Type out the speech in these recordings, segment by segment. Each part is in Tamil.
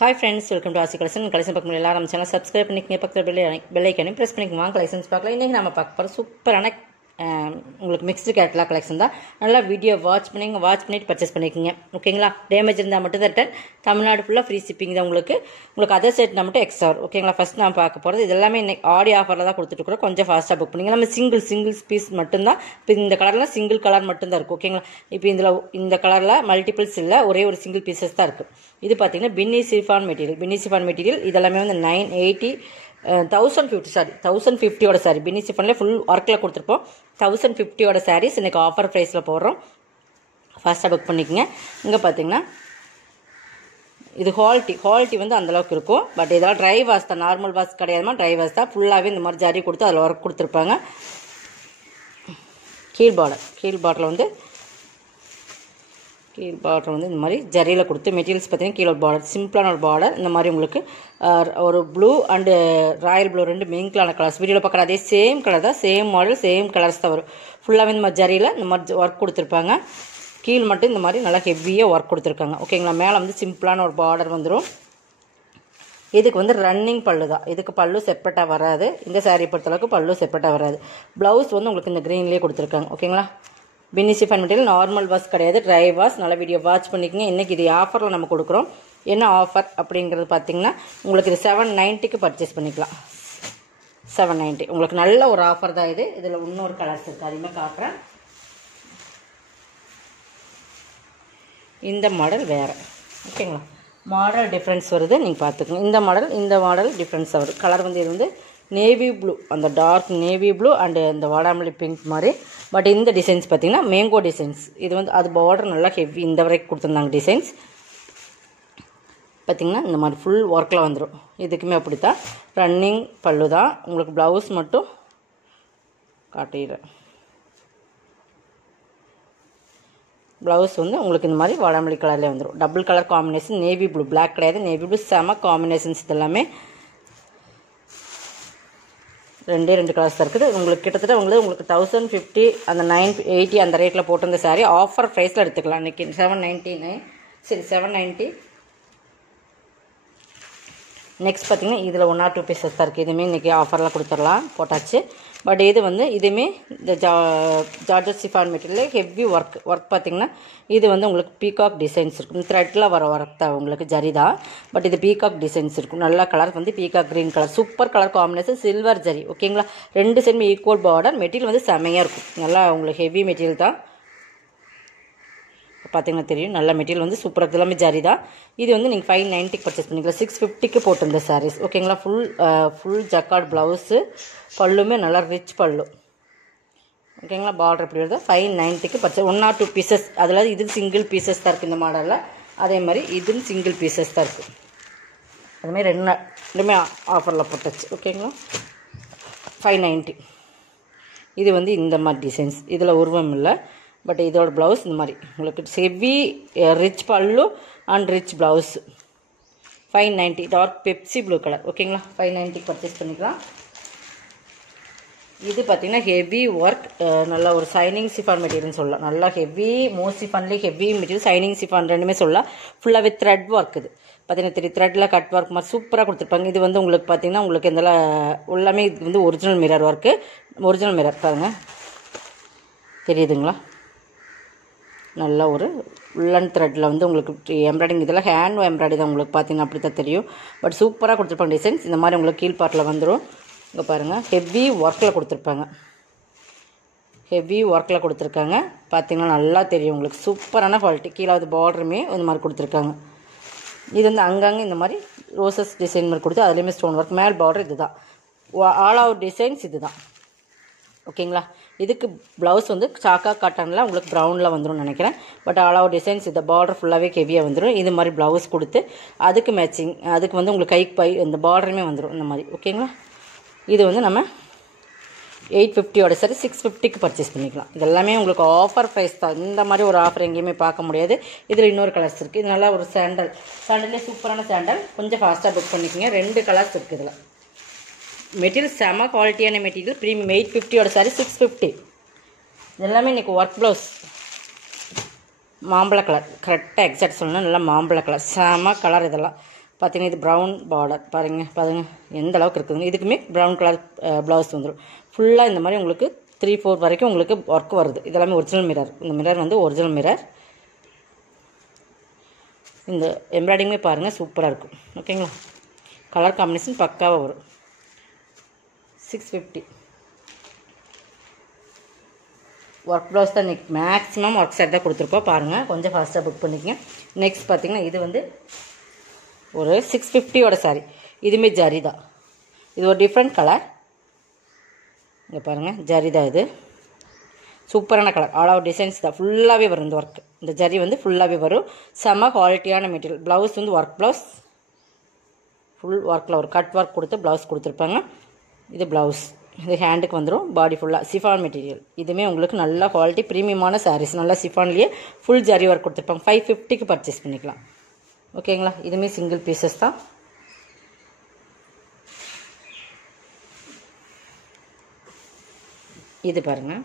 Hi friends, welcome to Asi Collection. Collection பக்கம் எல்லாரும் நம்ம சேனல் சப்ஸ்கிரைப் பண்ணிக்கங்க, பக்கத்துல பெல் ஐகானையும் பிரஸ் பண்ணிக்கங்க. வாங்க கலெக்ஷன்ஸ் பார்க்கலாம். இன்னைக்கு நம்ம பார்க்க போற சூப்பரான உங்களுக்கு மிக்ஸ்டு கேட்லாக் கலெக்ஷன் தான். நல்லா வீடியோ வாட்ச் பண்ணிட்டு பர்ச்சேஸ் பண்ணிக்கங்க. ஓகேங்களா? டேமேஜ் இருந்தால் மட்டும் தான் ரிட்டர்ன். தமிழ்நாடு ஃபுல்லாக ஃப்ரீ ஷிப்பிங் தான் உங்களுக்கு அதர் செட்னா மட்டும் எக்ஸ்ட்ரா வரும். ஓகேங்களா? ஃபர்ஸ்ட் நான் பார்க்க போகிறது இது எல்லாமே இன்னைக்கு ஆடி ஆஃபரில் தான் கொடுத்துட்டு கொஞ்சம் ஃபாஸ்ட்டாக புக் பண்ணிங்க. நம்ம சிங்கிள் பீஸ் மட்டும்தான். இப்போ இந்த கலரில் சிங்கிள் கலர் மட்டும்தான் இருக்குது. ஓகேங்களா? இப்போ இந்த கலரில் மல்டிபிள்ஸ் இல்லை, ஒரே ஒரு சிங்கிள் பீசஸ் தான் இருக்குது. இது பார்த்தீங்கன்னா பின்னி சிஃபான் மெட்டீரியல் இதெல்லாமே வந்து 980 1050 சாரி பின்னி சிஃபான்ல ஃபுல் ஒர்க்கில் கொடுத்துருப்போம். 1050 சாரீஸ் இன்னைக்கு ஆஃபர் ப்ரைஸில் போடுறோம். ஃபாஸ்ட்டாக புக் பண்ணிக்கோங்க. இங்கே பார்த்தீங்கன்னா இது குவாலிட்டி வந்து அந்தளவுக்கு இருக்கும். பட் இதெல்லாம் ட்ரை வாஷ் தான், நார்மல் வாஷ் கிடையாதுமா, ட்ரை வாஷ் தான். ஃபுல்லாகவே இந்த மாதிரி ஜரி கொடுத்து அதில் ஒர்க் கொடுத்துருப்பாங்க. கீழ் பார்டரில் வந்து இந்த மாதிரி ஜரியில் கொடுத்து மெட்டீரியல்ஸ் பார்த்தீங்கன்னா கீழே ஒரு பார்டர், சிம்பிளான ஒரு பார்டர். இந்த மாதிரி உங்களுக்கு ஒரு ப்ளூ அண்டு ராயல் ப்ளூ ரெண்டு மெயின்களான கலர்ஸ் வீடியோவில் பார்க்குற அதே சேம் கலர் தான், சேம் மாடல் சேம் கலர்ஸ் தான் வரும். ஃபுல்லாகவே இந்த மாதிரி ஜரியில் இந்த மாதிரி ஒர்க் கொடுத்துருப்பாங்க. கீழ் மட்டும் இந்த மாதிரி நல்லா ஹெவியாக ஒர்க் கொடுத்துருக்காங்க. ஓகேங்களா? மேலே வந்து சிம்பிளான ஒரு பார்டர் வந்துடும். இதுக்கு வந்து ரன்னிங் பல்லு தான். இதுக்கு பல்லு செப்பரேட்டாக வராது. இந்த சாரீ பொறுத்தளவுக்கு பல்லு செப்பரேட்டாக வராது. ப்ளவுஸ் வந்து உங்களுக்கு இந்த க்ரீன்லேயே கொடுத்துருக்காங்க. ஓகேங்களா? பின்னி சிஃபான் மெட்டீரியல் நார்மல் வாஷ் கிடையாது, ட்ரை வாஷ். நல்லா வீடியோ வாட்ச் பண்ணிக்கோங்க. இன்றைக்கி இது ஆஃபரில் நம்ம கொடுக்குறோம். என்ன ஆஃபர் அப்படிங்கிறது பார்த்தீங்கன்னா உங்களுக்கு இது 790க்கு பர்ச்சேஸ் பண்ணிக்கலாம். 790 உங்களுக்கு நல்ல ஒரு ஆஃபர் தான் இது. இதில் இன்னொரு கலர்ஸ் இருக்குது, அதுவுமே காட்டுறேன். இந்த மாடல் வேறு. ஓகேங்களா? மாடல் டிஃப்ரென்ஸ் வருது, நீங்கள் பார்த்துக்கோங்க. இந்த மாடல் டிஃப்ரென்ஸ் வருது. கலர் வந்து இது வந்து நேவி ப்ளூ, அந்த டார்க் நேவி ப்ளூ அண்டு இந்த வாடாமல்லி பிங்க் மாதிரி. பட் இந்த டிசைன்ஸ் பார்த்தீங்கன்னா மேங்கோ டிசைன்ஸ். இது வந்து அது பார்டர் நல்லா ஹெவி இந்த வரைக்கும் கொடுத்துருந்தாங்க டிசைன்ஸ். பார்த்திங்கன்னா இந்த மாதிரி ஃபுல் ஒர்க்கில் வந்துடும். இதுக்குமே அப்படி தான் ரன்னிங் பல்லு தான். உங்களுக்கு ப்ளவுஸ் மட்டும் காட்டிடுறேன். ப்ளவுஸ் வந்து உங்களுக்கு இந்த மாதிரி வாடாமல்லி கலர்லேயே வந்துடும். Double colour combination, navy blue, black கிடையாது, நேவி ப்ளூ செம காம்பினேஷன்ஸ். இதெல்லாமே ரெண்டு கலர்ஸ் தான் இருக்குது. உங்களுக்கு கிட்டத்தட்ட உங்களுக்கு 1050 அந்த 980 அந்த ரேட்டில் போட்டிருந்த சாரீ ஆஃபர் ப்ரைஸில் எடுத்துக்கலாம். இன்றைக்கி 790. நெக்ஸ்ட் பார்த்தீங்கன்னா இதில் 1 or 2 பீசஸ் தான் இருக்குது. இதுவுமே இன்றைக்கி ஆஃபரில் கொடுத்துடலாம், போட்டாச்சு. பட் இது வந்து இதுவுமே இந்த georgette chiffon material heavy work பார்த்திங்கன்னா இது வந்து உங்களுக்கு பீகாக் டிசைன்ஸ் இருக்கும். த்ரெட்டில் வர ஒர்க் தான் உங்களுக்கு ஜரி தான். பட் இது பீகாக் டிசைன்ஸ் இருக்கும். நல்ல கலர் வந்து peacock green colour, super colour combination, silver zari. ஓகேங்களா? ரெண்டு சைடுமே ஈக்குவல் பார்டர். மெட்டீரியல் வந்து செமையாக இருக்கும். நல்லா உங்களுக்கு ஹெவி மெட்டீரியல் தான். பார்த்தீங்கன்னா தெரியும், நல்ல மெட்டீரியல் வந்து சூப்பராக எல்லாமே ஜரி தான். இது வந்து நீங்கள் 590க்கு பர்ச்சேஸ் பண்ணிக்கலாம். 650க்கு போட்டிருந்த சாரீஸ். ஓகேங்களா? ஃபுல் ஜக்கார்ட் ப்ளவுஸு, பல்லுமே நல்லா ரிச் பல்லு. ஓகேங்களா? பார்டர் எப்படி வருது 590க்கு பர்ச்சேஸ். 1 or 2 pieces. அதில் இது சிங்கிள் பீசஸ் தான் இருக்குது இந்த மாடலில். அதே மாதிரி இதுவும் சிங்கிள் பீசஸ் தான் இருக்குது. அதுமாதிரி ரெண்டுமே ஆஃபரில் போட்டுச்சு. ஓகேங்களா? 590. இது வந்து இந்த மாதிரி டிசைன்ஸ். இதில் உருவம் இல்லை. பட் இதோட ப்ளவுஸ் இந்த மாதிரி உங்களுக்கு heavy rich pallu and rich blouse. 590 dark Pepsi blue colour. ஓகேங்களா? 590க்கு பர்ச்சேஸ் பண்ணிக்கலாம். இது பார்த்திங்கன்னா ஹெவி ஒர்க், நல்லா ஒரு சைனிங் சிஃபான் மெட்டீரியல்னு சொல்லலாம். நல்லா ஹெவி மோஸ்ட் சிஃபான்லேயே ஹெவி மெட்டீரியல், சைனிங் சிஃபான் ரெண்டுமே சொல்லலாம். ஃபுல்லாக வித் த்ரெட் ஒர்க். இது பார்த்தீங்கன்னா த்ரெட்டில் கட் ஒர்க் மாதிரி சூப்பராக கொடுத்துருப்பாங்க. இது வந்து உங்களுக்கு பார்த்திங்கன்னா உங்களுக்கு இதெல்லாம் எல்லாமே இது வந்து original mirror work. Original mirror பாருங்கள், தெரியுதுங்களா? நல்ல ஒரு உள்ளன் த்ரெட்டில் வந்து உங்களுக்கு எம்ப்ராய்டிங், இதெல்லாம் ஹேண்ட் எம்ப்ராய்டரி தான். உங்களுக்கு பார்த்தீங்கன்னா அப்படி தான் தெரியும். பட் சூப்பராக கொடுத்துருப்பாங்க டிசைன்ஸ். இந்த மாதிரி உங்களுக்கு கீழ் பார்ட்டில் வந்துடும். இங்கே பாருங்கள், ஹெவி ஒர்க்கில் கொடுத்துருப்பாங்க. பார்த்தீங்கன்னா நல்லா தெரியும் உங்களுக்கு. சூப்பரான குவாலிட்டி. கீழாவது பார்டருமே இந்த மாதிரி கொடுத்துருக்காங்க. இது வந்து அங்கங்கே இந்த மாதிரி ரோசஸ் டிசைன் மாதிரி கொடுத்து அதுலேயுமே ஸ்டோன் ஒர்க். மேல் பார்டர் இது தான். ஆல் அவுட் டிசைன்ஸ் இது தான். ஓகேங்களா? இதுக்கு ப்ளவுஸ் வந்து சாக்கா காட்டனில் உங்களுக்கு ப்ரௌனில் வந்துடும் நினைக்கிறேன். பட் ஆல் அவுட் டிசைன்ஸ் இந்த பார்டர் ஃபுல்லாகவே ஹெவியாக வந்துடும். இது மாதிரி ப்ளவுஸ் கொடுத்து அதுக்கு மேட்சிங், அதுக்கு வந்து உங்களுக்கு கைக்கு இந்த பார்டருமே வந்துடும் இந்த மாதிரி. ஓகேங்களா? இது வந்து நம்ம 850 சரி 650க்கு பர்ச்சேஸ் பண்ணிக்கலாம். இதெல்லாமே உங்களுக்கு ஆஃபர் ப்ரைஸ் தான். இந்த மாதிரி ஒரு ஆஃபர் எங்கேயுமே பார்க்க முடியாது. இதில் இன்னொரு கலர்ஸ் இருக்குது. இது நல்லா ஒரு சாண்டல்லே சூப்பரான சாண்டல். கொஞ்சம் ஃபாஸ்ட்டாக புக் பண்ணிக்கோங்க. 2 கலர்ஸ் இருக்குது இதில். மெட்டீரியல் செம குவாலிட்டியான மெட்டீரியல். Premium 850 sorry 650. எல்லாமே இன்றைக்கி ஒர்க் ப்ளவுஸ் மாம்பழ கலர், கரெக்டாக எக்ஸாக்ட் சொல்லணும், நல்லா மாம்பழ கலர், செம கலர். இதெல்லாம் பார்த்தீங்கன்னா இது ப்ரௌன் பார்டர் பாருங்கள் எந்த அளவுக்கு இருக்குதுங்க. இதுக்குமே ப்ரௌன் கலர் ப்ளவுஸ் வந்துடும். ஃபுல்லாக இந்த மாதிரி உங்களுக்கு 3-4 வரைக்கும் உங்களுக்கு ஒர்க் வருது. இதெல்லாமே ஒரிஜினல் மிரர். இந்த மிரர் வந்து ஒரிஜினல் மிரர். இந்த எம்ப்ராய்டிங்குமே பாருங்கள் சூப்பராக இருக்கும். ஓகேங்களா, கலர் காம்பினேஷன் பக்காவாக வரும். 650 ஒர்க் ப்ளவுஸ் தான். இன்றைக்கி மேக்ஸிமம் ஒர்க் செட் தான் கொடுத்துருப்போம். பாருங்கள், கொஞ்சம் ஃபாஸ்ட்டாக புக் பண்ணிக்கங்க. நெக்ஸ்ட் பார்த்திங்கன்னா இது வந்து ஒரு 650யோட சாரீ. இதுவுமே ஜரி தான். இது ஒரு டிஃப்ரெண்ட் கலர். இங்கே பாருங்கள், ஜரி தான். இது சூப்பரான கலர். ஆல் அவுட் டிசைன்ஸ் தான். ஃபுல்லாகவே வரும் இந்த ஒர்க். இந்த ஜரி வந்து ஃபுல்லாகவே வரும். செம்ம குவாலிட்டியான மெட்டீரியல். ப்ளவுஸ் வந்து ஒர்க் ப்ளவுஸ். ஃபுல் ஒர்க்கில் ஒரு கட் ஒர்க் கொடுத்து ப்ளவுஸ் கொடுத்துருப்பாங்க. இது ப்ளவுஸ். இது ஹேண்டுக்கு வந்துடும். பாடி ஃபுல்லாக சிஃபான் மெட்டீரியல். இதுவுமே உங்களுக்கு நல்ல குவாலிட்டி ப்ரீமியமான சாரீஸ். நல்லா சிஃபான்லேயே ஃபுல் ஜரி ஒர்க் கொடுத்துருப்பாங்க. 550க்கு பர்ச்சேஸ் பண்ணிக்கலாம். ஓகேங்களா, இதுவுமே சிங்கிள் பீசஸ் தான். இது பாருங்கள்,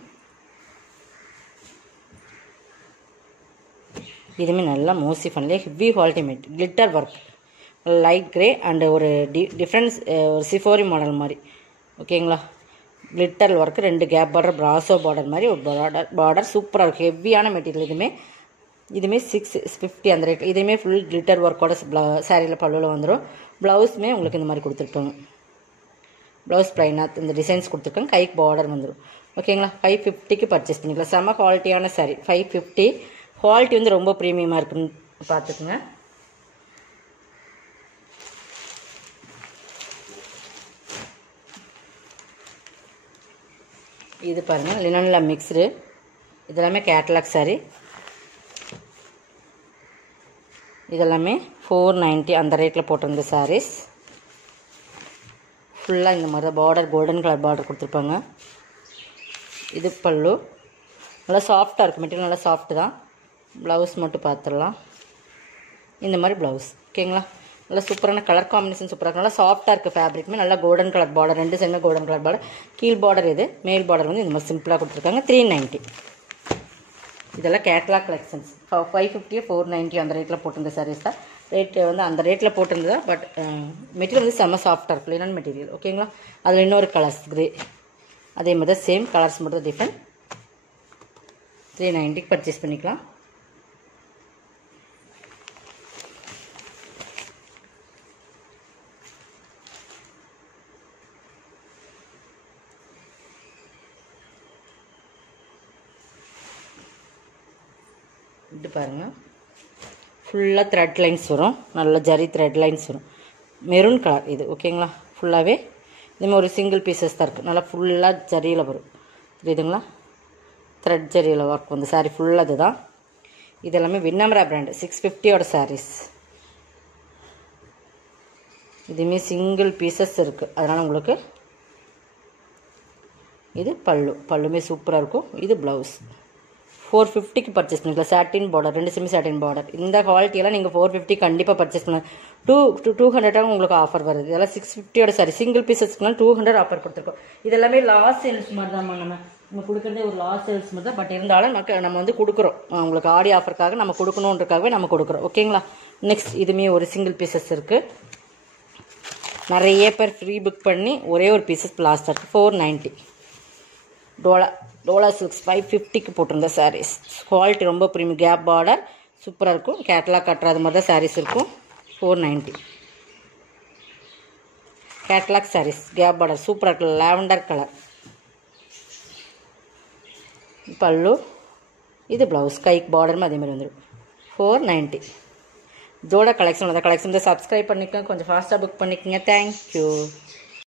இதுவுமே நல்லா மோசிஃபான்லேயே heavy quality glitter work. Light grey and ஒரு டிஃப்ரென்ஸ் ஒரு சிஃபோரி மாடல் மாதிரி. ஓகேங்களா, கிளிட்டர் ஒர்க்கு. 2 கேப் பார்டர், பிராசோ பார்டர் மாதிரி ஒரு பார்டர் சூப்பராக இருக்குது. ஹெவியான மெட்டீரியல். இதுவுமே 650 அந்த ரேட். இதுவுமே ஃபுல் கிளிட்டர் ஒர்க்கோட சாரியில் பல்லுவில் வந்துடும். ப்ளவுஸுமே உங்களுக்கு இந்த மாதிரி கொடுத்துருப்பாங்க. ப்ளவுஸ் ப்ளைனாக இந்த டிசைன்ஸ் கொடுத்துருக்காங்க. கைக்கு பார்டர் வந்துடும். ஓகேங்களா, 550க்கு பர்ச்சேஸ் பண்ணிக்கலாம். செம்ம குவாலிட்டியான சாரீ. 550. குவாலிட்டி வந்து ரொம்ப ப்ரீமியமாக இருக்குன்னு பார்த்துக்குங்க. இது பாருங்கள், லினனில் மிக்ஸ்டு. இதெல்லாமே கேட்லாக் சாரீ. இதெல்லாமே 490 அந்த ரேட்டில் போட்டிருந்த சாரீஸ். ஃபுல்லாக இந்த மாதிரி பார்டர் கோல்டன் கலர் பார்டர் கொடுத்துருப்பாங்க. இது பல்லு. நல்லா சாஃப்டாக இருக்குது. மெட்டீரியல் நல்லா சாஃப்ட்டு தான். ப்ளவுஸ் மட்டும் பார்த்துடலாம். இந்த மாதிரி ப்ளவுஸ். ஓகேங்களா, நல்லா சூப்பரான கலர் காம்பினேஷன் சூப்பராக இருக்குது. நல்லா சாஃப்டாக இருக்குது. ஃபேப்ரிக்குமே நல்லா கோல்டன் கலர் பார்டர். 2 சைடுமே கோல்டன் கலர் பார்டர். கீழ் பார்டர் இது. மேல் பார்டர் வந்து இந்த மாதிரி சிம்பிளாக கொடுத்துருக்காங்க. 390. இதெல்லாம் கேட்லாக் கலெக்ஷன்ஸ். 550 490 அந்த ரேட்டில் போட்டிருந்த சாரீஸ் தான். ரேட்டு வந்து அந்த ரேட்டில் போட்டிருந்ததா. பட் மெட்டீரியல் வந்து செம்ம சாஃப்டாக இருக்குது. Linen material. ஓகேங்களா, அதில் இன்னொரு கலர்ஸ் கிரே. அதே மாதிரி தான் சேம் கலர்ஸ் மட்டும் டிஃப்ரெண்ட். 390க்கு பர்ச்சேஸ் பண்ணிக்கலாம். இது பாருங்கள், ஃபுல்லாக த்ரெட் லைன்ஸ் வரும். நல்ல ஜரி த்ரெட் லைன்ஸ் வரும். மெரூன் கலர் இது. ஓகேங்களா, ஃபுல்லாகவே இதுமாதிரி ஒரு சிங்கிள் பீசஸ் தான் இருக்குது. நல்லா ஃபுல்லாக ஜரியில் வரும். தெரியுதுங்களா, த்ரெட் ஜரியில் ஒர்க் வந்து சாரீ ஃபுல்லாக இது தான். இதெல்லாமே வின்னம்ரா பிராண்டு. 650யோட சாரீஸ். இதுவுமே சிங்கிள் பீசஸ் இருக்குது. அதனால் உங்களுக்கு இது பல்லுமே சூப்பராக இருக்கும். இது ப்ளவுஸ். 450க்கு பர்ச்சேஸ் பண்ணிக்கலாம். சாட்டின் பார்டர். 2 செமி சாட்டின் பார்டர். இந்த குவாலிட்டியெல்லாம் நீங்கள் 450 கண்டிப்பாக பர்ச்சேஸ் பண்ணலாம். 200 உங்களுக்கு ஆஃபர் வருது. இதெல்லாம் 650யோட சாரி. சிங்கிள் பீசஸ்க்குலாம் 200 ஆஃபர் கொடுத்துருக்கோம். இதெல்லாமே லாஸ்ட் சேல்ஸ் மாதிரி தான் நம்ம கொடுக்குறதே ஒரு லாஸ்ட் சேல்ஸ் மாதிரி தான். பட் இருந்தாலும் நம்ம வந்து கொடுக்குறோம். உங்களுக்கு ஆடி ஆஃபருக்காக நம்ம கொடுக்கணுன்றக்காகவே நம்ம கொடுக்குறோம். ஓகேங்களா, நெக்ஸ்ட் இதுவுமே ஒரு சிங்கிள் பீசஸ் இருக்குது. நிறைய பேர் ஃப்ரீ புக் பண்ணி ஒரே ஒரு பீசஸ் லாஸ்ட்டாக இருக்குது. 490. டோலா சில்க்ஸ் 550க்கு போட்டிருந்த சாரீஸ். குவாலிட்டி ரொம்ப ப்ரீமியம். கேப் பார்டர் சூப்பராக இருக்கும். கேட்லாக் கட்டுறது மாதிரி தான் சாரீஸ் இருக்கும். 490. கேட்லாக் சாரீஸ். கேப் பார்டர் சூப்பராக இருக்குது. லாவெண்டர் கலர் பல்லு. இது ப்ளவுஸ். கைக்கு பார்டரும் அதே மாதிரி வந்துடும். 490. இதோட கலெக்ஷன் சப்ஸ்கிரைப் பண்ணிக்கோங்க. கொஞ்சம் ஃபாஸ்ட்டாக புக் பண்ணிக்கோங்க. தேங்க்யூ.